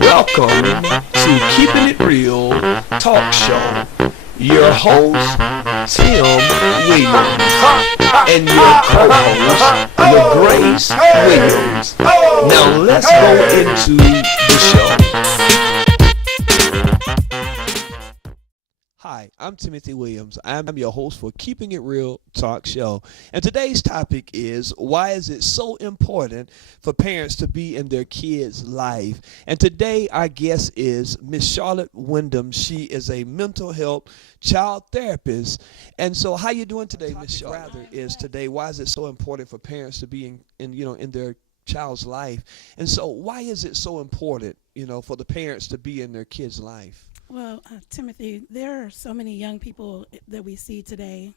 Welcome to Keeping It Real Talk Show. Your host, Tim Williams, and your co-host, LaGrace Williams. Now let's go into the show. Hi, I'm Timothy Williams. I'm your host for Keeping It Real Talk Show. And today's topic is, why is it so important for parents to be in their kids' life? And today our guest is Miss Charlotte Wyndham. She is a mental health child therapist. And so how you doing today, Miss Charlotte? Rather is today, why is it so important for parents to be in their child's life? And so why is it so important, for the parents to be in their kids' life? Well, Timothy, there are so many young people that we see today.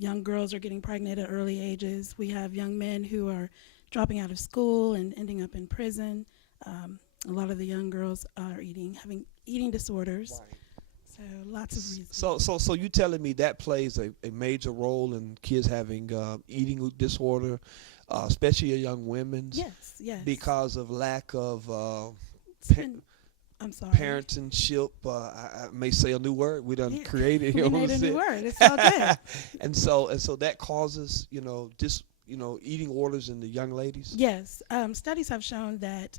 Young girls are getting pregnant at early ages. We have young men who are dropping out of school and ending up in prison. A lot of the young girls are having eating disorders. Right. So lots of reasons. So you telling me that plays a major role in kids having eating disorder, especially young women? Yes. Because of lack of I'm sorry. Parentingship. I may say a new word. We done created. We made a new word. It's all good. and so that causes eating orders in the young ladies. Yes. Studies have shown that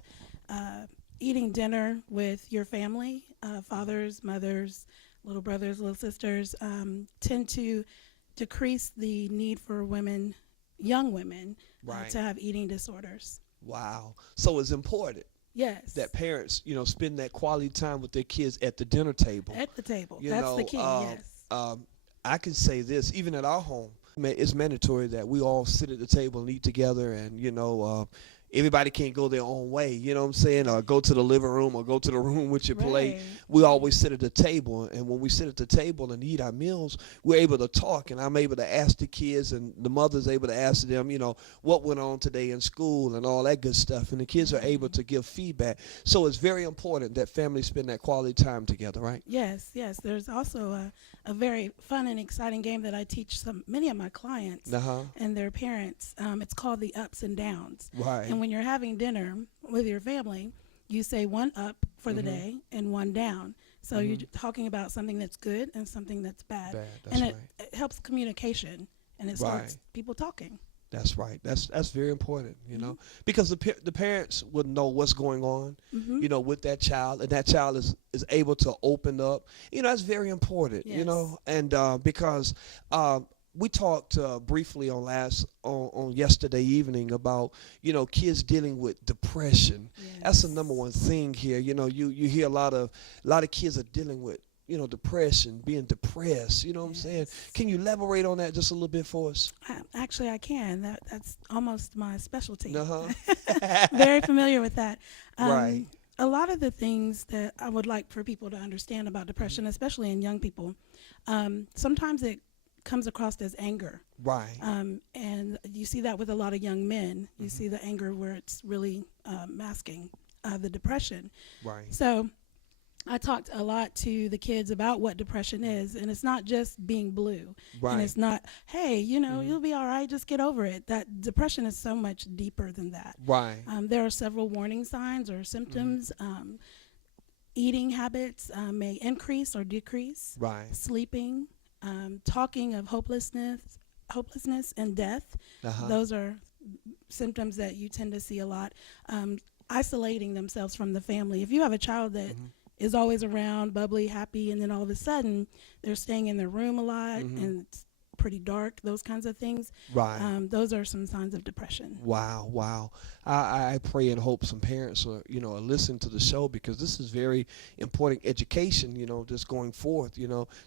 eating dinner with your family, fathers, mothers, little brothers, little sisters, tend to decrease the need for young women, right, to have eating disorders. Wow. So it's important. Yes. That parents, spend that quality time with their kids at the dinner table. At the table. That's the key, yes. I can say this, even at our home, it's mandatory that we all sit at the table and eat together, and, everybody can't go their own way, you know what I'm saying, or go to the living room or go to the room with your plate. We always sit at the table, and when we sit at the table and eat our meals, we're able to talk, and I'm able to ask the kids, and the mother's able to ask them, what went on today in school and all that good stuff, and the kids are able to give feedback. So it's very important that families spend that quality time together, right? Yes. There's also a very fun and exciting game that I teach many of my clients and their parents. It's called the ups and downs. Right. And when you're having dinner with your family, you say one up for the day and one down. So you're talking about something that's good and something that's bad. That's and it helps communication, and it starts people talking. That's right. That's very important, because the parents would know what's going on, with that child, and that child is able to open up. That's very important, and because we talked briefly on yesterday evening about kids dealing with depression. Yes. That's the number one thing here. You hear a lot of kids are dealing with depression, being depressed. You know what I'm saying? Can you elaborate on that just a little bit for us? Actually, I can. That's almost my specialty. Uh-huh. Very familiar with that. Right. A lot of the things that I would like for people to understand about depression, especially in young people, sometimes it comes across as anger. Right. And you see that with a lot of young men. You see the anger where it's really masking the depression. Right. So I talked a lot to the kids about what depression is, and it's not just being blue. Right. And it's not, hey, you'll be all right, just get over it. That depression is so much deeper than that. Right. There are several warning signs or symptoms. Eating habits may increase or decrease. Right. Sleeping, talking of hopelessness and death. Those are symptoms that you tend to see a lot. Isolating themselves from the family. If you have a child that is always around, bubbly, happy, and then all of a sudden they're staying in their room a lot and it's pretty dark, those kinds of things. Right. Those are some signs of depression. Wow. I pray and hope some parents are listening to the show, because this is very important education, just going forth,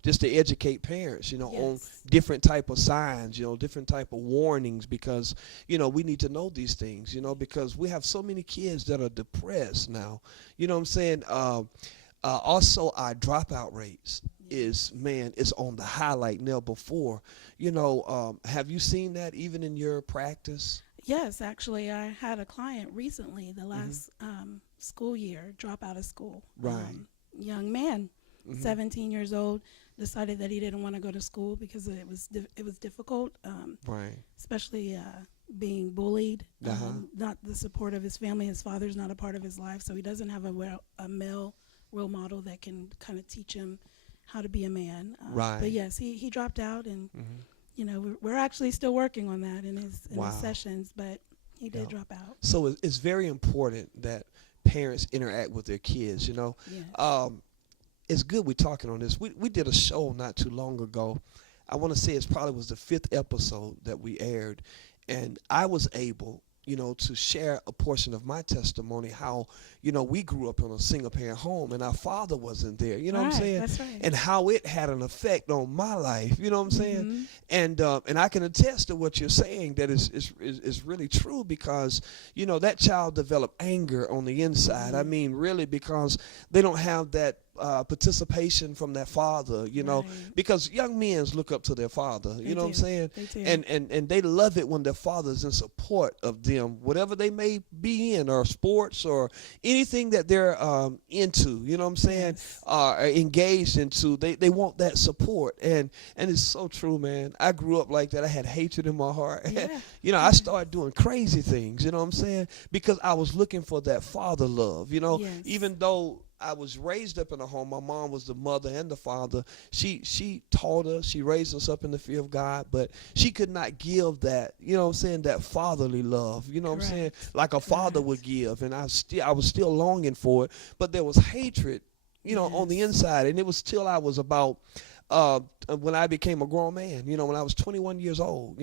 just to educate parents, on different type of signs, different type of warnings, because, we need to know these things, because we have so many kids that are depressed now, what I'm saying? Also, our dropout rates is on the highlight now before. Have you seen that even in your practice? Yes, actually, I had a client recently, the last school year, drop out of school. Right. Young man, 17 years old, decided that he didn't want to go to school because it was difficult. Right. Especially being bullied, Uh-huh. not the support of his family. His father's not a part of his life, so he doesn't have a male role model that can kind of teach him how to be a man. Right. But yes, he dropped out, and Mm-hmm. we're actually still working on that in his Wow. sessions, but he did drop out. So it's very important that parents interact with their kids. Yes. It's good we're talking on this. We did a show not too long ago. I want to say it probably was the 5th episode that we aired, and I was able, to share a portion of my testimony, how, we grew up in a single parent home and our father wasn't there, you know what I'm saying? That's right. And how it had an effect on my life, you know what I'm saying? Mhm. And I can attest to what you're saying, that is really true, because, that child developed anger on the inside. I mean, really, because they don't have that participation from their father, Right. because young men look up to their father, They you know what I'm do. saying? They do. And they love it when their father's in support of them, whatever they may be in, or sports or anything that they're into, you know what I'm saying? Yes. Are engaged into, they want that support. And it's so true, man. I grew up like that. I had hatred in my heart. Yeah. I started doing crazy things, you know what I'm saying? Because I was looking for that father love, Yes. even though I was raised up in a home. My mom was the mother and the father. She taught us, she raised us up in the fear of God, but she could not give that, you know what I'm saying, that fatherly love, you know what I'm saying, like a father would give. And I was still longing for it, but there was hatred, on the inside. And it was till I was about when I became a grown man, when I was 21 years old,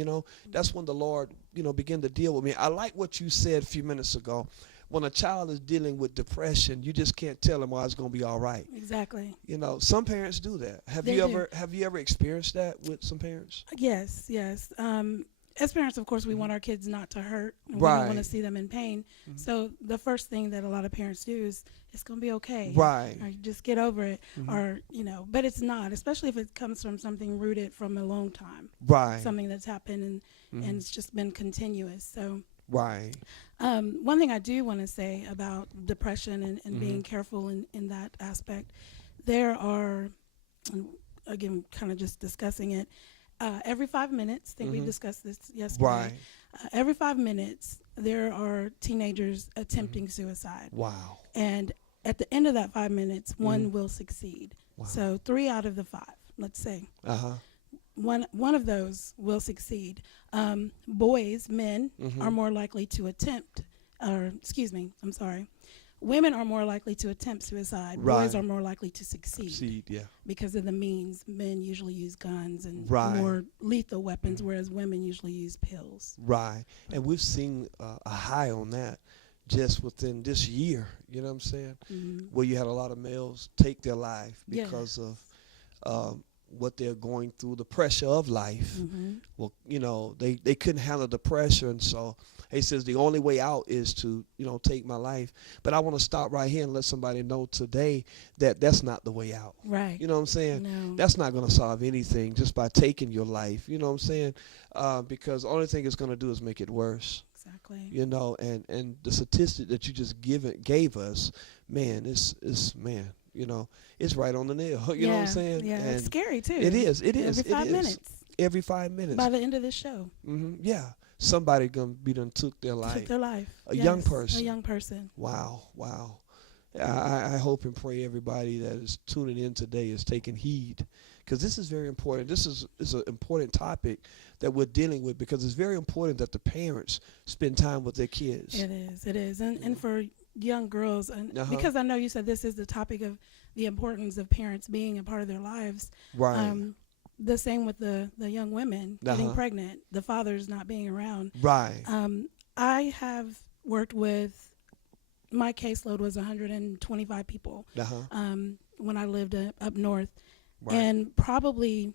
that's when the Lord, began to deal with me. I like what you said a few minutes ago. When a child is dealing with depression, you just can't tell them, it's going to be all right. Exactly. Some parents do that. Have They you do. ever experienced that with some parents? Yes. As parents, of course, we want our kids not to hurt. And We Right. don't want to see them in pain. So the first thing that a lot of parents do is, it's going to be okay. Right. Or just get over it. Or, but it's not, especially if it comes from something rooted from a long time. Right. Something that's happened and it's just been continuous. So Right. one thing I do want to say about depression and being careful in that aspect, there are, again, kind of just discussing it, every 5 minutes, I think we discussed this yesterday, Right. Every 5 minutes, there are teenagers attempting suicide. Wow. And at the end of that 5 minutes, one will succeed. Wow. So 3 out of the 5, let's say. Uh-huh. One of those will succeed. Boys, men, are more likely to attempt, women are more likely to attempt suicide. Right. Boys are more likely to succeed Seed, yeah. because of the means. Men usually use guns and Right. more lethal weapons, whereas women usually use pills. Right. And we've seen a high on that just within this year, you know what I'm saying? Where you had a lot of males take their life Yeah. because of what they're going through, the pressure of life. Well, they couldn't handle the pressure, and so he says the only way out is to, take my life. But I want to stop right here and let somebody know today that that's not the way out. Right. You know what I'm saying? No. That's not going to solve anything just by taking your life. You know what I'm saying? Because the only thing it's going to do is make it worse. Exactly. And the statistic that you just gave us, man, it's it's right on the nail. You know what I'm saying? Yeah, And it's scary too. It is. Every 5 minutes. Every 5 minutes. By the end of this show, Yeah. Somebody gonna be done took their took life. their life. A young person. A young person. Wow. I hope and pray everybody that is tuning in today is taking heed, because this is very important. This is an important topic that we're dealing with, because it's very important that the parents spend time with their kids. It is. And for young girls, and because I know you said this is the topic of the importance of parents being a part of their lives. Right. The same with the young women getting pregnant, the fathers not being around. Right. I have worked with, my caseload was 125 people when I lived up north. Right. And probably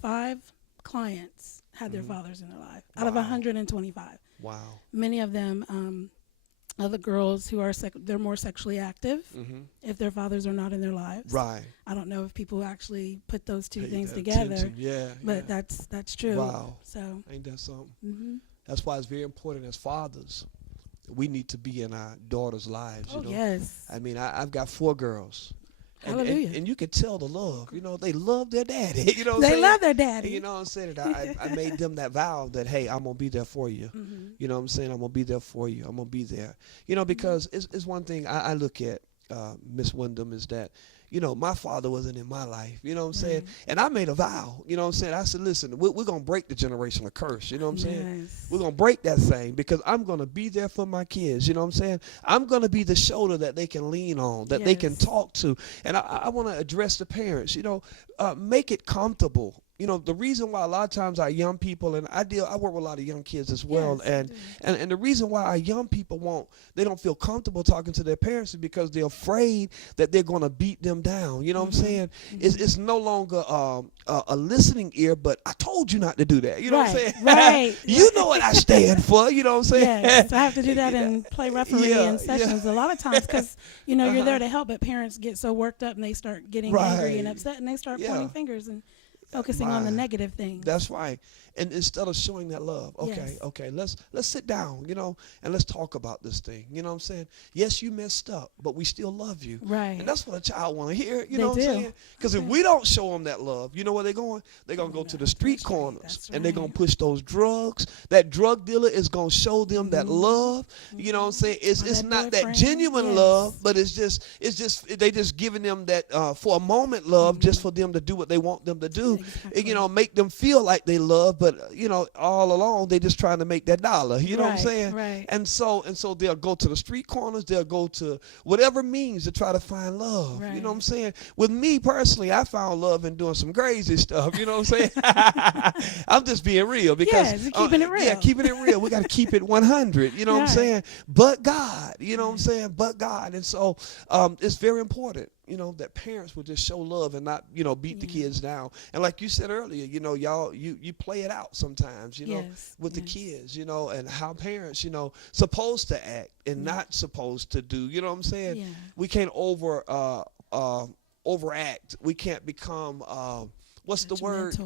5 clients had their fathers in their life out of 125. Wow. Many of them are the girls who are they're more sexually active if their fathers are not in their lives. Right. I don't know if people actually put those two things that together. attention. Yeah. But that's true. Wow. So ain't that something? That's why it's very important as fathers. We need to be in our daughters' lives. Yes. I mean, I've got 4 girls, Hallelujah. And you can tell the love. They love their daddy. You know what I'm They saying? love their daddy. You know what I'm saying? And I made them that vow that, hey, I'm going to be there for you. You know what I'm saying? I'm going to be there for you. I'm going to be there. Because it's one thing I look at, Miss Wyndham, is that, my father wasn't in my life, you know what I'm saying? And I made a vow, you know what I'm saying? I said, listen, we're going to break the generational curse, you know what I'm saying? We're going to break that thing because I'm going to be there for my kids, you know what I'm saying? I'm going to be the shoulder that they can lean on, that they can talk to. And I want to address the parents, make it comfortable. The reason why a lot of times our young people, and I work with a lot of young kids as well, and the reason why our young people they don't feel comfortable talking to their parents is because they're afraid that they're going to beat them down. You know what I'm saying? It's no longer a listening ear, but I told you not to do that. You know what I'm saying? Right. You know what I stand for. You know what I'm saying? Yes, I have to do that and play referee in sessions a lot of times because, you're there to help, but parents get so worked up and they start getting angry and upset and they start pointing fingers and focusing on the negative things. That's right. And instead of showing that love, okay, let's sit down, and let's talk about this thing. You know what I'm saying? Yes, you messed up, but we still love you. Right. And that's what a child want to hear. You know what I'm saying? Because if we don't show them that love, you know where they're going? They're going to go to the street corners, and they're going to push those drugs. That drug dealer is going to show them that love. You know what I'm saying? It's not that genuine love, but it's just they just giving them that for a moment love, just for them to do what they want them to do. Exactly. Make them feel like they love, but all along they just trying to make that dollar. You know what I'm saying? Right. And so they'll go to the street corners. They'll go to whatever means to try to find love. Right. You know what I'm saying? With me personally, I found love in doing some crazy stuff. You know what I'm saying? I'm just being real because keeping it real. Yeah, keeping it real. We got to keep it 100. You know what I'm saying? But God. You know what I'm saying? But God. And so it's very important, that parents would just show love and not, beat the kids down. And like you said earlier, y'all, you play it out sometimes, with the kids, and how parents, supposed to act and not supposed to do. You know what I'm saying? Yeah. We can't overact. We can't become, what's the word?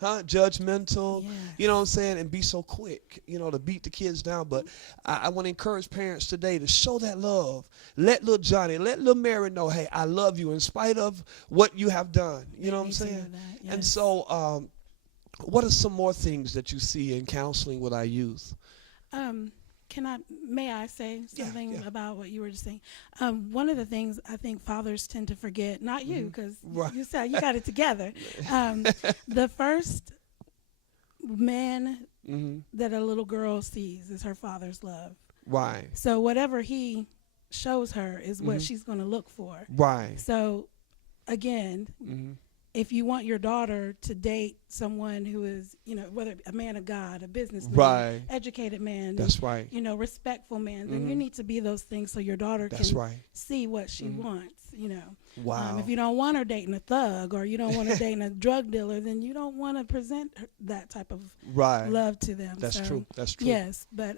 Judgmental, you know what I'm saying, and be so quick, to beat the kids down. But I want to encourage parents today to show that love. Let little Johnny, let little Mary know, hey, I love you in spite of what you have done. You know what I'm saying? Yes. And so what are some more things that you see in counseling with our youth? May I say something about what you were just saying? One of the things I think fathers tend to forget, not you, because you said you got it together. The first man that a little girl sees is her father's love. Right. So whatever he shows her is what she's going to look for. Right. So again, if you want your daughter to date someone who is, whether a man of God, a businessman, educated man, that's right, respectful man, then you need to be those things so your daughter can see what she wants, Wow. If you don't want her dating a thug or you don't want her dating a drug dealer, then you don't want to present that type of love to them. That's true. That's true. Yes, but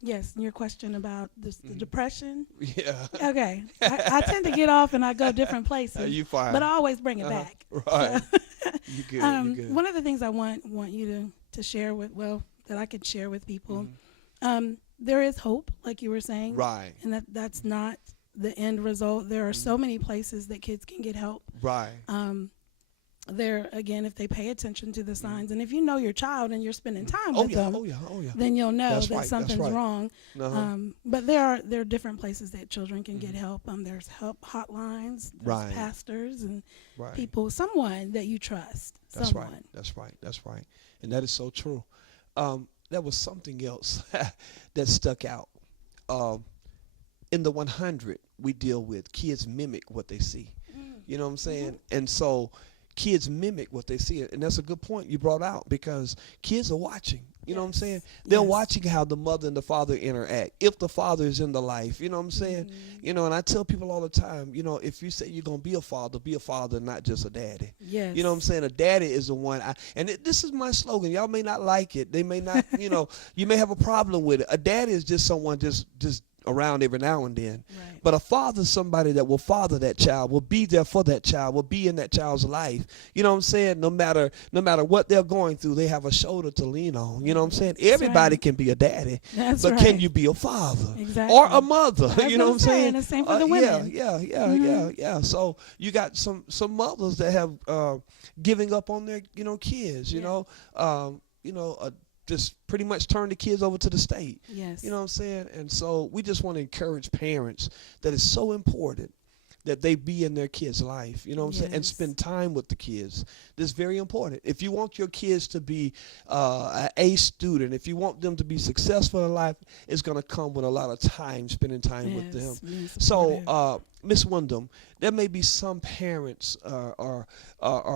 yes, your question about the depression. Yeah. Okay. I tend to get off and I go different places. You fine. But I always bring it back. Right. You good. You good. One of the things I want you to share that I could share with people, there is hope, like you were saying. Right. And that's not the end result. There are so many places that kids can get help. Right. There again, if they pay attention to the signs, and if you know your child and you're spending time with them, then you'll know that something's wrong. But there are different places that children can get help. There's help hotlines, there's pastors and people, someone that you trust. That's right. That's right. And that is so true. There was something else that stuck out. In the 100, we deal with kids mimic what they see. You know what I'm saying? And so kids mimic what they see. And that's a good point you brought out because kids are watching. You know what I'm saying? They're watching how the mother and the father interact. If the father is in the life, you know what I'm saying? And I tell people all the time, if you say you're going to be a father, not just a daddy. Yes. You know what I'm saying? A daddy is the one. This is my slogan. Y'all may not like it. They may not, you may have a problem with it. A daddy is just someone just around every now and then. Right. But a father is somebody that will father that child, will be there for that child, will be in that child's life. You know what I'm saying? No matter what they're going through, they have a shoulder to lean on. You know what I'm saying? That's Everybody right. can be a daddy, That's but right. can you be a father Exactly. or a mother? I was You know what I'm gonna say, saying? and the same for the Yeah, women. yeah. So you got some mothers that have giving up on their kids. Just pretty much turn the kids over to the state. Yes. You know what I'm saying? And so we just want to encourage parents that it's so important that they be in their kids' life, you know what I'm saying, and Yes. spend time with the kids. This is very important. If you want your kids to be an A student, if you want them to be successful in life, it's going to come with a lot of time, spending time with them. Being So, supportive. Miss Wyndham, there may be some parents or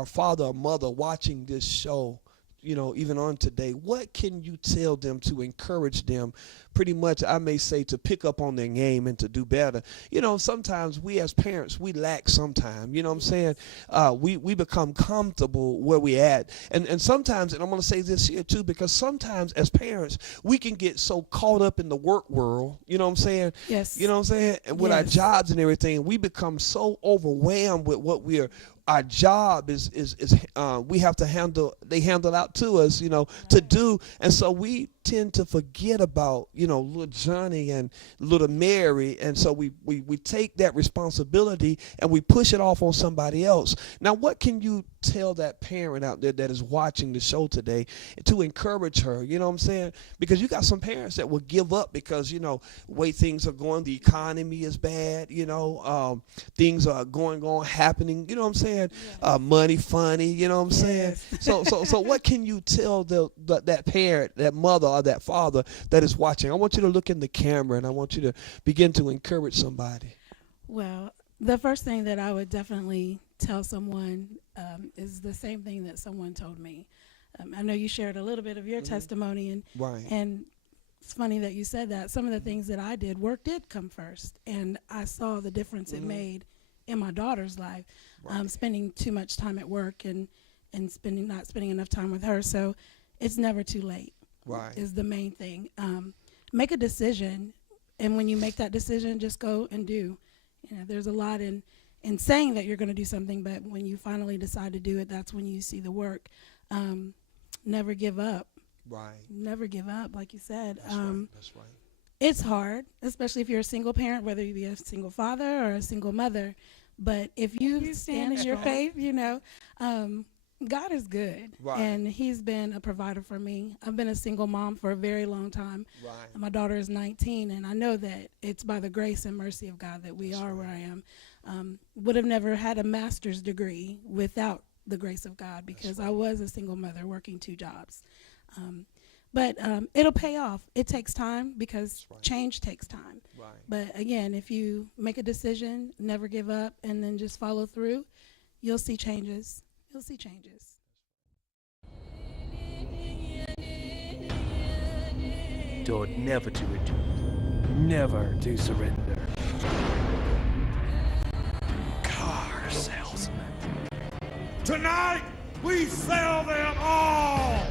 father or mother watching this show, even on today. What can you tell them to encourage them, pretty much, I may say, to pick up on their game and to do better? Sometimes we as parents, we lack sometimes, you know what I'm saying? We become comfortable where we at. And sometimes, and I'm going to say this here too, because sometimes as parents, we can get so caught up in the work world, you know what I'm saying? Yes. You know what I'm saying? And with our Yes. jobs and everything, we become so overwhelmed with what our job is we have to handle out to us, to do. And so we tend to forget about, little Johnny and little Mary. And so we take that responsibility and we push it off on somebody else. Now, what can you tell that parent out there that is watching the show today to encourage her? You know what I'm saying? Because you got some parents that will give up because, way things are going, the economy is bad, things are going on, happening, you know what I'm saying? Money funny, you know what I'm saying? So what can you tell that parent, that mother or that father that is watching? I want you to look in the camera and I want you to begin to encourage somebody. Well, the first thing that I would definitely tell someone is the same thing that someone told me. I know you shared a little bit of your testimony, and Right. and it's funny that you said that. Some of the things that I did, work did come first, and I saw the difference it made in my daughter's life. Right. Spending too much time at work and not spending enough time with her. So it's never too late. Right. Is the main thing. Make a decision, and when you make that decision, just go and do. There's a lot in saying that you're going to do something, but when you finally decide to do it, that's when you see the work. Never give up. Right. Never give up, like you said. That's right. It's hard, especially if you're a single parent, whether you be a single father or a single mother. But if you stand in your faith, God is good. Right. And he's been a provider for me. I've been a single mom for a very long time. Right. My daughter is 19, and I know that it's by the grace and mercy of God that we are where I am. Would have never had a master's degree without the grace of God, because I was a single mother working 2 jobs. But it'll pay off. It takes time, because change takes time. Right. But again, if you make a decision, never give up, and then just follow through, you'll see changes. You'll see changes. Toward never to return, never to surrender. Car salesman. Tonight, we sell them all!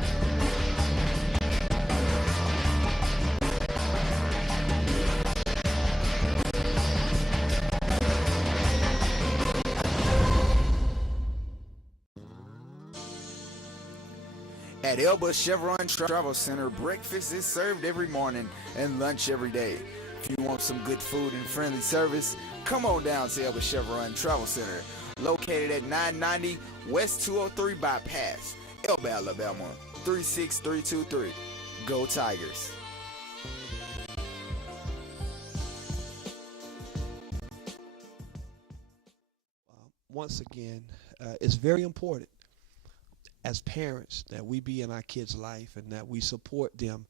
At Elba Chevron Travel Center, breakfast is served every morning and lunch every day. If you want some good food and friendly service, come on down to Elba Chevron Travel Center, located at 990 West 203 Bypass, Elba, Alabama, 36323. Go Tigers. Once again, it's very important as parents that we be in our kids' life and that we support them.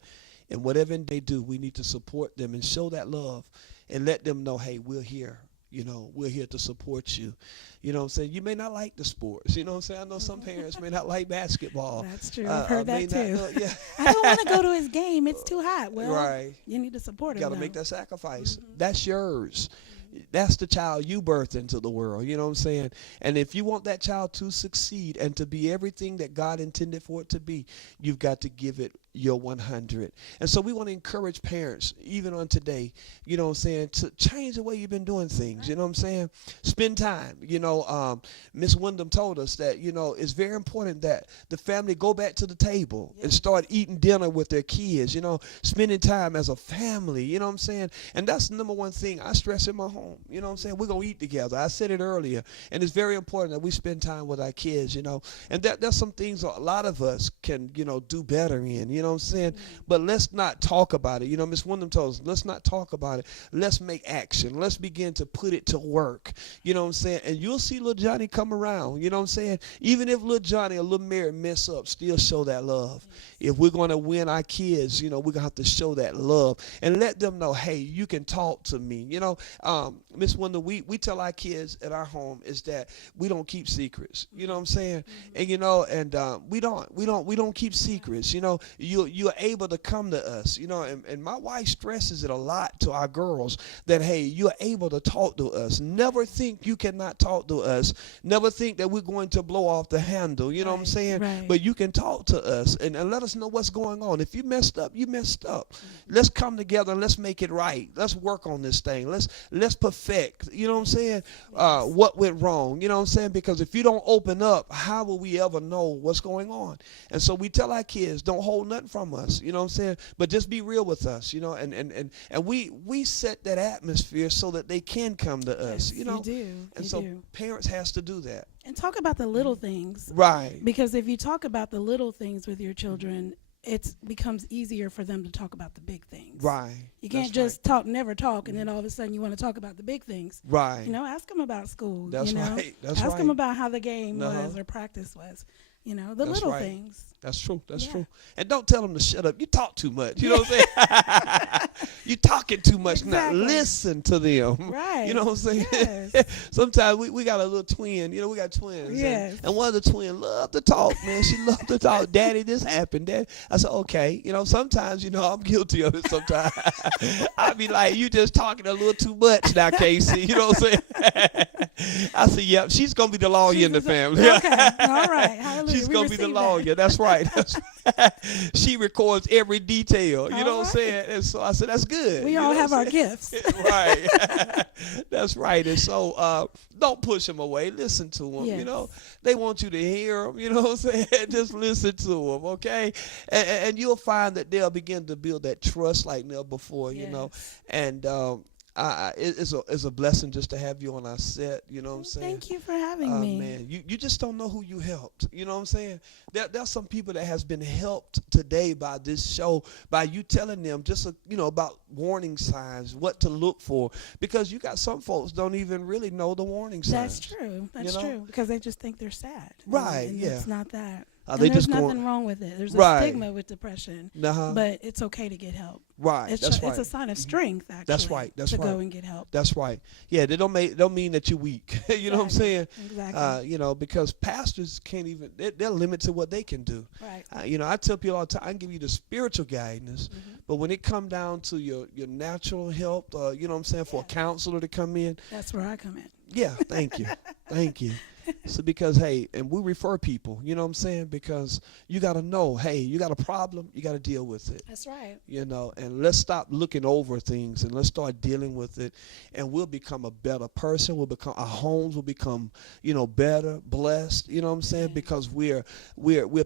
And whatever they do, we need to support them and show that love and let them know, hey, we're here. We're here to support you. You know what I'm saying? You may not like the sports. You know what I'm saying? I know some parents may not like basketball. That's true. I've heard that too. Yeah. I don't want to go to his game. It's too hot. Well, Right. you need to support him. You got to make that sacrifice. That's yours. That's the child you birthed into the world. You know what I'm saying? And if you want that child to succeed and to be everything that God intended for it to be, you've got to give it your 100. And so we want to encourage parents, even on today, you know what I'm saying, to change the way you've been doing things. You know what I'm saying? Spend time. You know, Miss Wyndham told us that, you know, it's very important that the family go back to the table and start eating dinner with their kids, you know, spending time as a family, you know what I'm saying? And that's the number one thing I stress in my home. You know what I'm saying? We're going to eat together. I said it earlier. And it's very important that we spend time with our kids, you know. And there's some things a lot of us can, you know, do better in, you know what I'm saying? But let's not talk about it. You know, Miss Wyndham told us, let's not talk about it. Let's make action. Let's begin to put it to work. You know what I'm saying? And you'll see little Johnny come around. You know what I'm saying? Even if little Johnny or little Mary mess up, still show that love. If we're going to win our kids, you know, we're going to have to show that love and let them know, hey, you can talk to me. You know, Miss Wyndham, we tell our kids at our home is that we don't keep secrets. You know what I'm saying? And, you know, and we don't keep secrets. You know, you're able to come to us, you know, and my wife stresses it a lot to our girls that, hey, you're able to talk to us. Never think you cannot talk to us. Never think that we're going to blow off the handle. You know what I'm saying? Right. But you can talk to us and let us know what's going on. If you messed up, you messed up. Let's come together and let's make it right. Let's work on this thing. Let's perfect, you know what I'm saying, what went wrong. You know what I'm saying? Because if you don't open up, how will we ever know what's going on? And so we tell our kids, don't hold nothing from us, you know what I'm saying? But just be real with us, you know, and we set that atmosphere so that they can come to us, you know. You do. And you so do. parents has to do that. And talk about the little things. Right. Because if you talk about the little things with your children, it becomes easier for them to talk about the big things. Right. You can't just never talk, and then all of a sudden you want to talk about the big things. Right. You know, ask them about school. That's you know? right. That's ask right. them about how the game was or practice was. You know, the That's little right. things. That's true. That's Yeah. true. And don't tell them to shut up. You talk too much. You know what I'm saying? You talking too much now. Exactly. Listen to them. Right. You know what I'm saying? Yes. Sometimes we got a little twin. You know, we got twins. Yes. And one of the twins love to talk, man. She loved to talk. Daddy, this happened. Daddy. I said, okay. You know, sometimes, you know, I'm guilty of it sometimes. I be like, you just talking a little too much now, Casey. You know what I'm saying? I said, yep, she's going to be the lawyer in the family. Okay. All right. Hallelujah. She's We going to be the receive that. lawyer. That's right. That's right. She records every detail. You know what I'm All saying? And so I said, that's good. We You all know have what our I'm saying? gifts. Right. That's right. And so don't push them away. Listen to them. Yes. You know, they want you to hear them. You know what I'm saying? Just listen to them, okay? And you'll find that they'll begin to build that trust like never before, you know. And it's a blessing just to have you on our set. You know what I'm saying? Thank you for having me. Man, you just don't know who you helped. You know what I'm saying? There's some people that has been helped today by this show, by you telling them just about warning signs, what to look for, because you got some folks don't even really know the warning signs. That's true. That's you know? true, because they just think they're sad. Right, And yeah. It's not that. They And there's just nothing wrong with it. There's a Right. stigma with depression, Uh-huh. but it's okay to get help. Right. It's That's right. It's a sign of strength, actually. That's right. That's to right. go and get help. That's right. Yeah, they don't mean that you're weak. You know what I'm saying? Exactly. You know, because pastors can't even, they're limited to what they can do. Right. You know, I tell people all the time, I can give you the spiritual guidance, but when it come down to your natural help, you know what I'm saying, for a counselor to come in. That's where I come in. Yeah, thank you. Thank you. So because, hey, and we refer people, you know what I'm saying, because you got to know, hey, you got a problem, you got to deal with it. That's right. You know, and let's stop looking over things and let's start dealing with it, and we'll become a better person. Our homes will become, better, blessed. You know what I'm saying? Because we're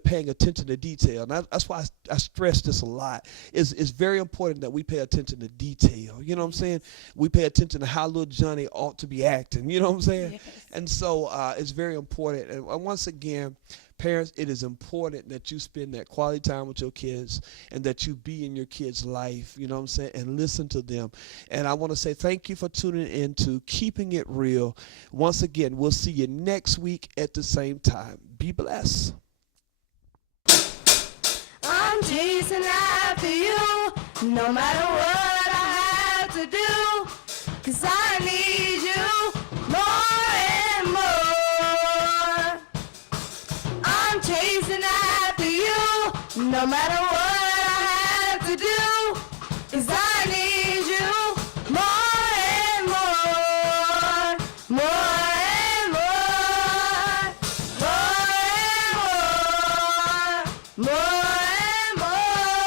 paying attention to detail. And that's why I stress this a lot. It's very important that we pay attention to detail. You know what I'm saying? We pay attention to how little Johnny ought to be acting. You know what I'm saying? Yes. And so it's very important. And once again, parents, it is important that you spend that quality time with your kids and that you be in your kids' life, you know what I'm saying, and listen to them. And I want to say thank you for tuning in to Keeping It Real. Once again, we'll see you next week at the same time. Be blessed. I'm chasing after you, no matter what I have to do, 'cause I need you more and more. I'm chasing after you, no matter what I have to do, 'cause I need you more and more, more and more, more and more, more and more.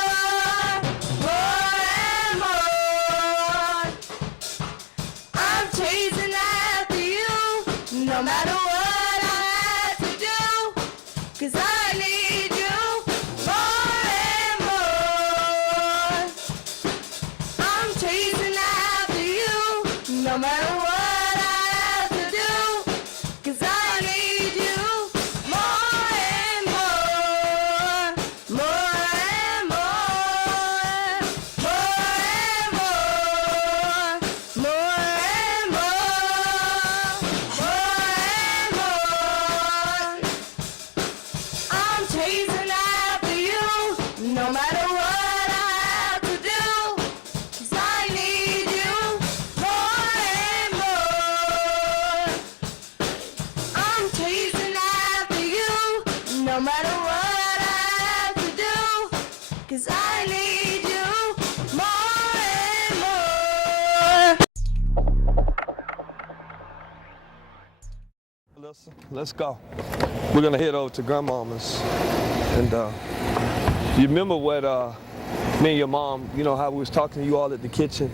matter what I have to do, 'cause I need you more and more. I'm chasing after you, no matter what I have to do, 'cause I need you more and more, more and more, more and more, more and more, more and more. I'm chasing after you, no matter what I have to do, 'cause I need you more and more. I'm chasing after you, no matter what I have to do, 'cause I need you more and more. Listen, let's go. We're gonna head over to Grandmama's, and you remember what me and your mom, you know, how we was talking to you all at the kitchen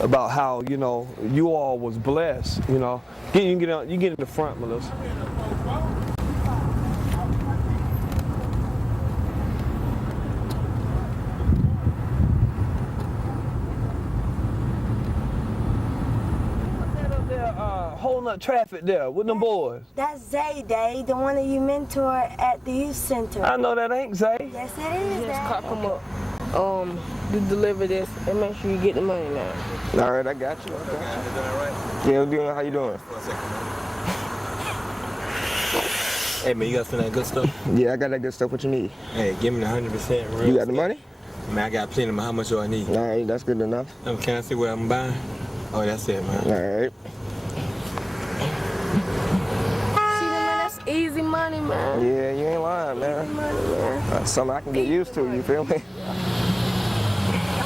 about how, you know, you all was blessed, you know. You get in the front, Melissa. Holding up traffic there with them boys. That's Zay Day, the one that you mentor at the youth center. I know that ain't Zay. Yes, it is. Just Zay. call them up, to deliver this, and make sure you get the money now. All right, I got you. Yeah, I'm doing. How you doing? Hey man, you got some of that good stuff? Yeah, I got that good stuff. What you need? Hey, give me the 100% real. You got the money? Man, I got plenty, but how much do I need? All right, that's good enough. Can I see what I'm buying? Oh, that's it, man. All right. See, man, that's easy money, man. Yeah, you ain't lying, man. Easy money, man. That's something I can get used to. You feel me?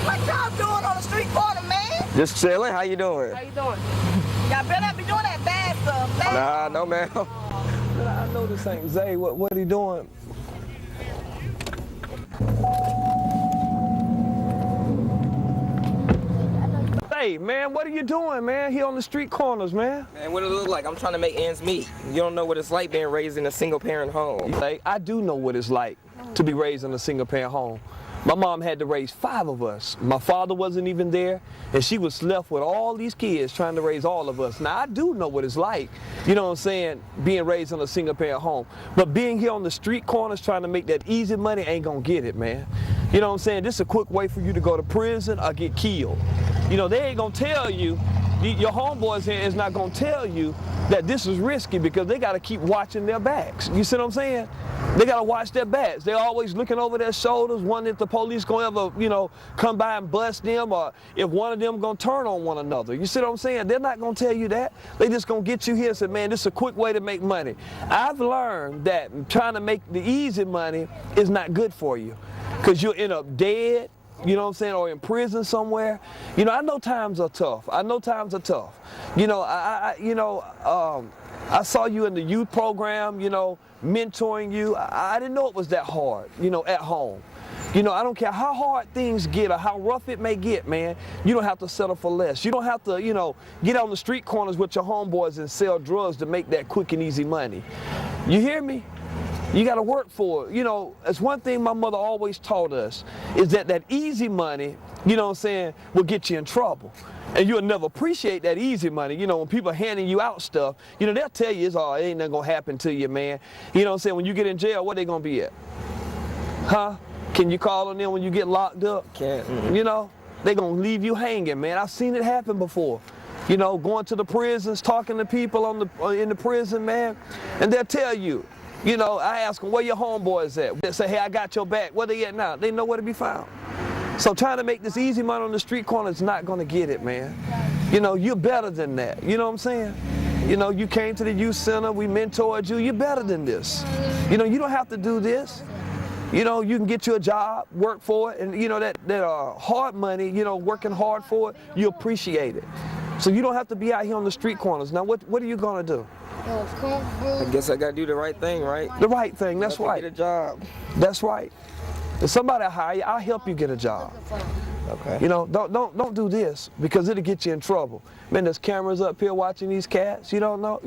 What y'all doing on the street corner, man? Just chilling. How you doing? How you doing? Y'all better not be doing that bad stuff, man. Nah, no, man. I know this ain't Zay. What he doing? Hey, man, what are you doing, man? He on the street corners, man. Man, what it look like? I'm trying to make ends meet. You don't know what it's like being raised in a single-parent home. Like, I do know what it's like to be raised in a single-parent home. My mom had to raise 5 of us. My father wasn't even there, and she was left with all these kids trying to raise all of us. Now, I do know what it's like, you know what I'm saying, being raised in a single-parent home. But being here on the street corners trying to make that easy money ain't gonna get it, man. You know what I'm saying? This is a quick way for you to go to prison or get killed. You know, they ain't gonna tell you, your homeboys here is not gonna tell you that this is risky because they gotta keep watching their backs. You see what I'm saying? They gotta watch their backs. They're always looking over their shoulders, wondering if the police gonna ever, you know, come by and bust them, or if one of them gonna turn on one another. You see what I'm saying? They're not gonna tell you that. They just gonna get you here and say, man, this is a quick way to make money. I've learned that trying to make the easy money is not good for you, because you'll end up dead. You know what I'm saying, or in prison somewhere. You know, I know times are tough. I know times are tough. You know, I saw you in the youth program, you know, mentoring you. I didn't know it was that hard, you know, at home. You know, I don't care how hard things get or how rough it may get, man. You don't have to settle for less. You don't have to, you know, get on the street corners with your homeboys and sell drugs to make that quick and easy money. You hear me? You got to work for it. You know, it's one thing my mother always taught us, is that easy money, you know what I'm saying, will get you in trouble. And you'll never appreciate that easy money. You know, when people are handing you out stuff, you know, they'll tell you, it ain't nothing going to happen to you, man. You know what I'm saying? When you get in jail, what they going to be at? Huh? Can you call on them when you get locked up? Can't. You know, they going to leave you hanging, man. I've seen it happen before. You know, going to the prisons, talking to people in the prison, man, and they'll tell you, you know, I ask them, where your homeboys at? They say, hey, I got your back. Where they at now? They know where to be found. So trying to make this easy money on the street corner is not going to get it, man. You know, you're better than that. You know what I'm saying? You know, you came to the youth center, we mentored you. You're better than this. You know, you don't have to do this. You know, you can get you a job, work for it, and you know, that hard money, you know, working hard for it, you appreciate it. So you don't have to be out here on the street corners. Now, what are you going to do? I guess I gotta do the right thing, right? The right thing, that's right. Get a job. That's right. If somebody hire you, I'll help you get a job. Okay. You know, don't do this because it'll get you in trouble. Man, there's cameras up here watching these cats. You don't know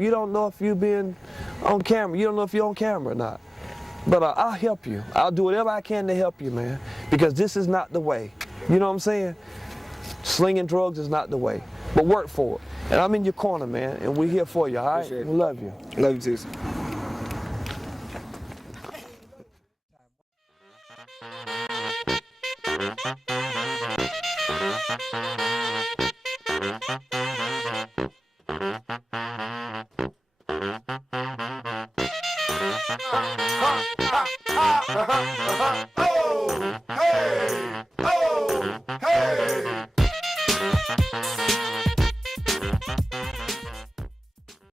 if you've been on camera. You don't know if you're on camera or not. But I'll help you. I'll do whatever I can to help you, man, because this is not the way. You know what I'm saying? Slinging drugs is not the way. But work for it. And I'm in your corner, man, and we're here for you, all right? We love you. Love you too. Oh, hey, oh, hey.